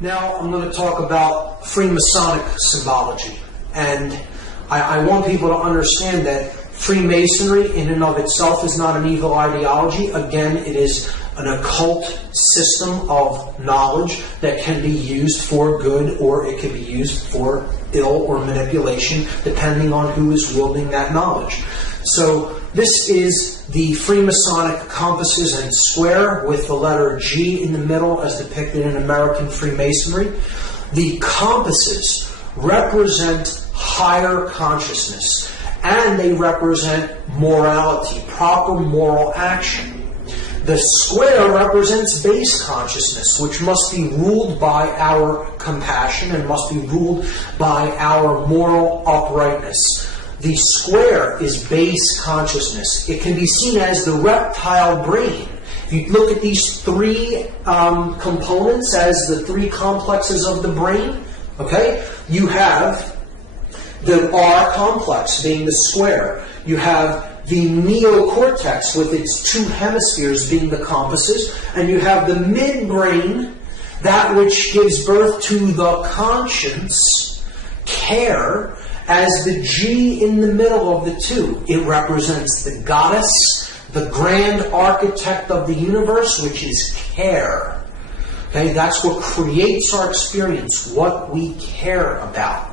Now I'm going to talk about Freemasonic symbology. And I want people to understand that Freemasonry in and of itself is not an evil ideology. Again, it is an occult system of knowledge that can be used for good or it can be used for ill or manipulation, depending on who is wielding that knowledge. So this is the Freemasonic compasses and square with the letter G in the middle as depicted in American Freemasonry. The compasses represent higher consciousness and they represent morality, proper moral action. The square represents base consciousness, which must be ruled by our compassion and must be ruled by our moral uprightness. The square is base consciousness. It can be seen as the reptile brain. If you look at these three components as the three complexes of the brain, okay, you have the R complex being the square. You have the neocortex with its two hemispheres being the compasses, and you have the midbrain, that which gives birth to the conscience, care, as the G in the middle of the two. It represents the goddess, the grand architect of the universe, which is care. Okay, that's what creates our experience, what we care about.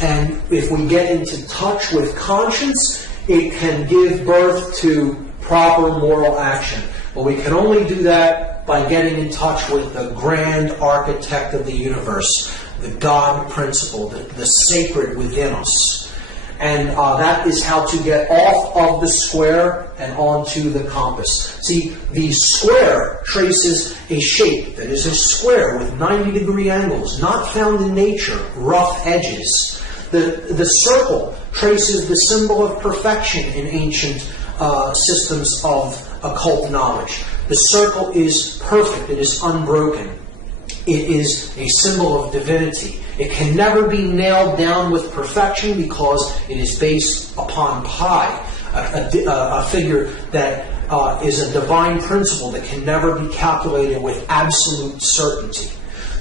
And if we get into touch with conscience, it can give birth to proper moral action. But we can only do that by getting in touch with the grand architect of the universe, the God principle, the sacred within us. And that is how to get off of the square and onto the compass. See, the square traces a shape that is a square with 90-degree angles, not found in nature, rough edges. The circle traces the symbol of perfection in ancient systems of occult knowledge. The circle is perfect. It is unbroken. It is a symbol of divinity. It can never be nailed down with perfection because it is based upon pi, a figure that is a divine principle that can never be calculated with absolute certainty.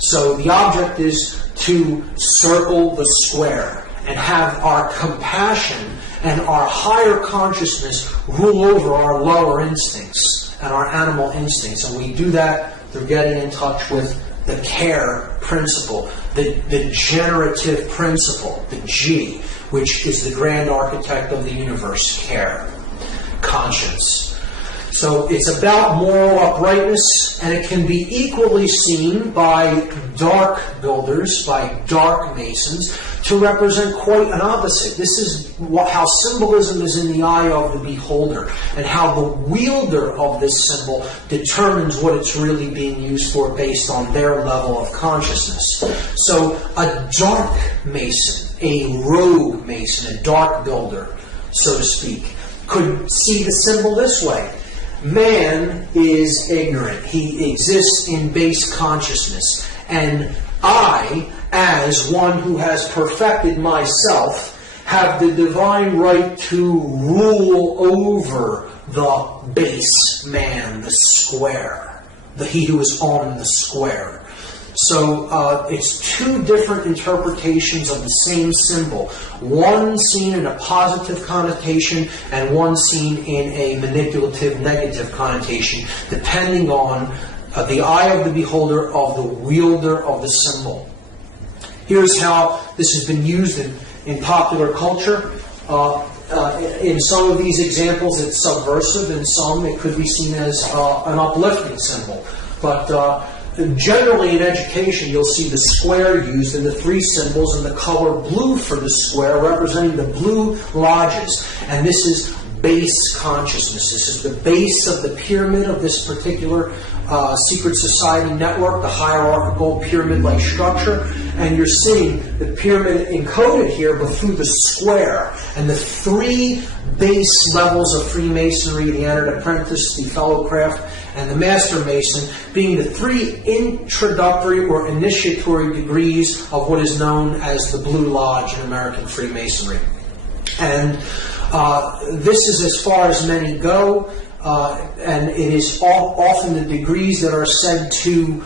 So the object is to circle the square and have our compassion and our higher consciousness rule over our lower instincts and our animal instincts. And we do that through getting in touch with the care principle, the generative principle, the G, which is the grand architect of the universe, care, conscience. So it's about moral uprightness, and it can be equally seen by dark builders, by dark masons, to represent quite an opposite. This is how symbolism is in the eye of the beholder, and how the wielder of this symbol determines what it's really being used for based on their level of consciousness. So a dark mason, a rogue mason, a dark builder, so to speak, could see the symbol this way. Man is ignorant. He exists in base consciousness. And I, as one who has perfected myself, have the divine right to rule over the base man, the square, he who is on the square. So it's two different interpretations of the same symbol. One seen in a positive connotation and one seen in a manipulative, negative connotation, depending on the eye of the beholder, of the wielder of the symbol. Here's how this has been used in popular culture. In some of these examples, it's subversive. In some, it could be seen as an uplifting symbol. But generally in education, you'll see the square used in the three symbols and the color blue for the square representing the blue lodges. And this is base consciousness. This is the base of the pyramid of this particular secret society network, the hierarchical pyramid-like structure. And you're seeing the pyramid encoded here, but through the square. And the three base levels of Freemasonry, the entered apprentice, the fellow craft, and the master mason, being the three introductory or initiatory degrees of what is known as the Blue Lodge in American Freemasonry. And this is as far as many go. and it is often the degrees that are said to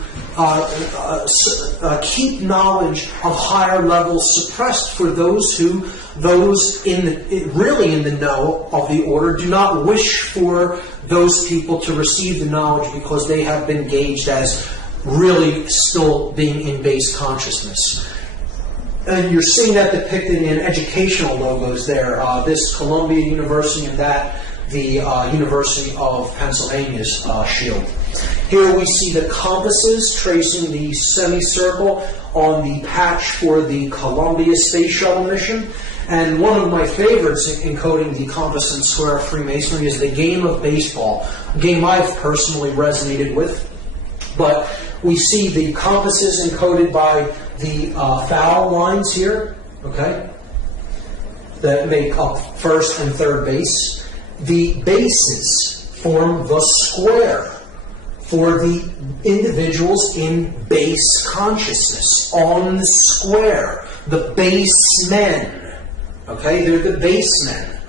keep knowledge of higher levels suppressed for those really in the know of the order do not wish for those people to receive the knowledge because they have been gauged as really still being in base consciousness. And you're seeing that depicted in educational logos there. This Columbia University and that the University of Pennsylvania's shield. Here we see the compasses tracing the semicircle on the patch for the Columbia Space Shuttle mission. And one of my favorites in encoding the compass and square of Freemasonry is the game of baseball, a game I've personally resonated with. But we see the compasses encoded by the foul lines here, okay, that make up first and third base. The bases form the square for the individuals in base consciousness, on the square, the basemen. Okay, they're the basemen.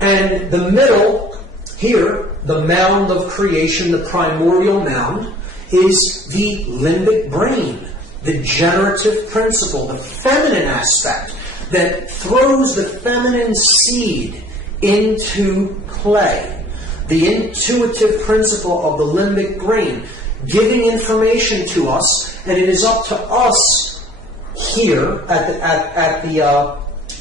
And the middle, here, the mound of creation, the primordial mound, is the limbic brain, the generative principle, the feminine aspect that throws the feminine seed into play. The intuitive principle of the limbic brain, giving information to us, and it is up to us here at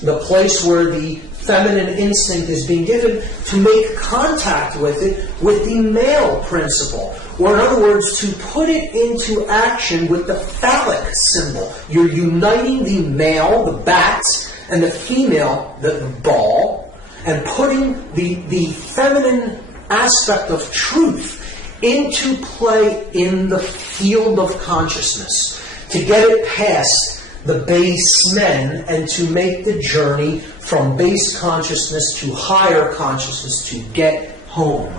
the place where the feminine instinct is being given to make contact with it with the male principle. Or in other words, to put it into action with the phallic symbol. You're uniting the male, the bat, and the female, the ball, and putting the feminine aspect of truth into play in the field of consciousness to get it past the base men and to make the journey from base consciousness to higher consciousness to get home.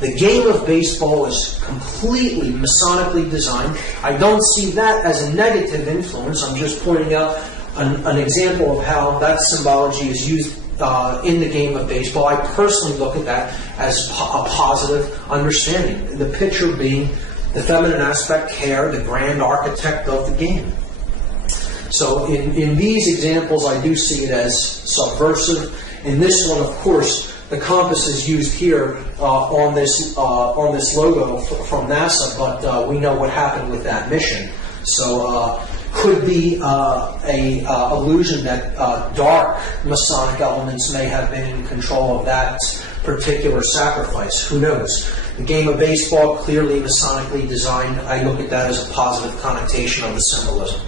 The game of baseball is completely Masonically designed. I don't see that as a negative influence. I'm just pointing out an example of how that symbology is used in the game of baseball. I personally look at that as a positive understanding. The pitcher being the feminine aspect, care, the grand architect of the game. So in these examples, I do see it as subversive. In this one, of course, the compass is used here on this logo from NASA, but we know what happened with that mission. So could be a illusion that dark Masonic elements may have been in control of that particular sacrifice. Who knows? The game of baseball, clearly Masonically designed. I look at that as a positive connotation of the symbolism.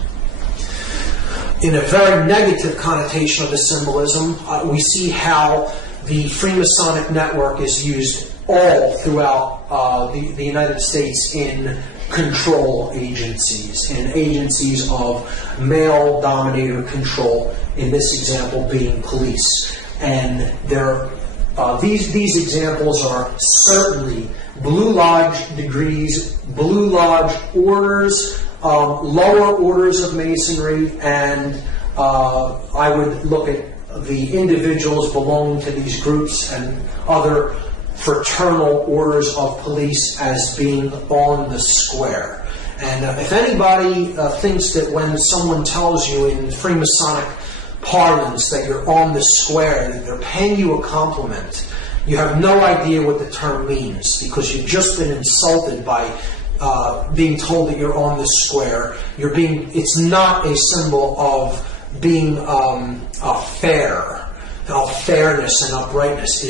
In a very negative connotation of the symbolism, we see how the Freemasonic network is used all throughout the United States in control agencies, in agencies of male dominator control, in this example being police. And these examples are certainly Blue Lodge degrees, Blue Lodge orders, lower orders of Masonry, and I would look at the individuals belonging to these groups and other fraternal orders of police as being on the square. And if anybody thinks that when someone tells you in Freemasonic parlance that you're on the square, that they're paying you a compliment, you have no idea what the term means, because you've just been insulted by being told that you're on the square. It's not a symbol of being fair, of fairness and uprightness.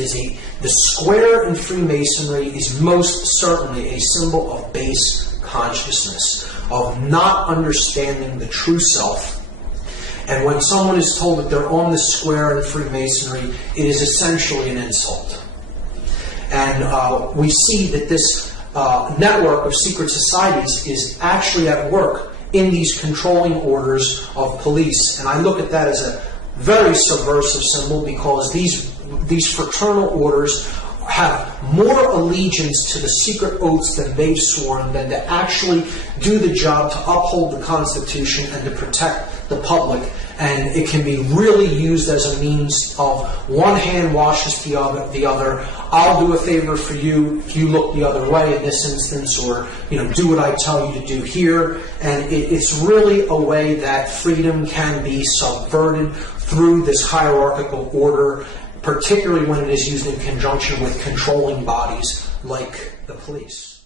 The square in Freemasonry is most certainly a symbol of base consciousness, of not understanding the true self. And when someone is told that they're on the square in Freemasonry, it is essentially an insult. And we see that this network of secret societies is actually at work in these controlling orders of police. And I look at that as a very subversive symbol, because these fraternal orders have more allegiance to the secret oaths than they've sworn than to actually do the job to uphold the Constitution and to protect the public. And it can be really used as a means of one hand washes the other. I'll do a favor for you if you look the other way in this instance, or do what I tell you to do here. And it's really a way that freedom can be subverted through this hierarchical order, particularly when it is used in conjunction with controlling bodies like the police.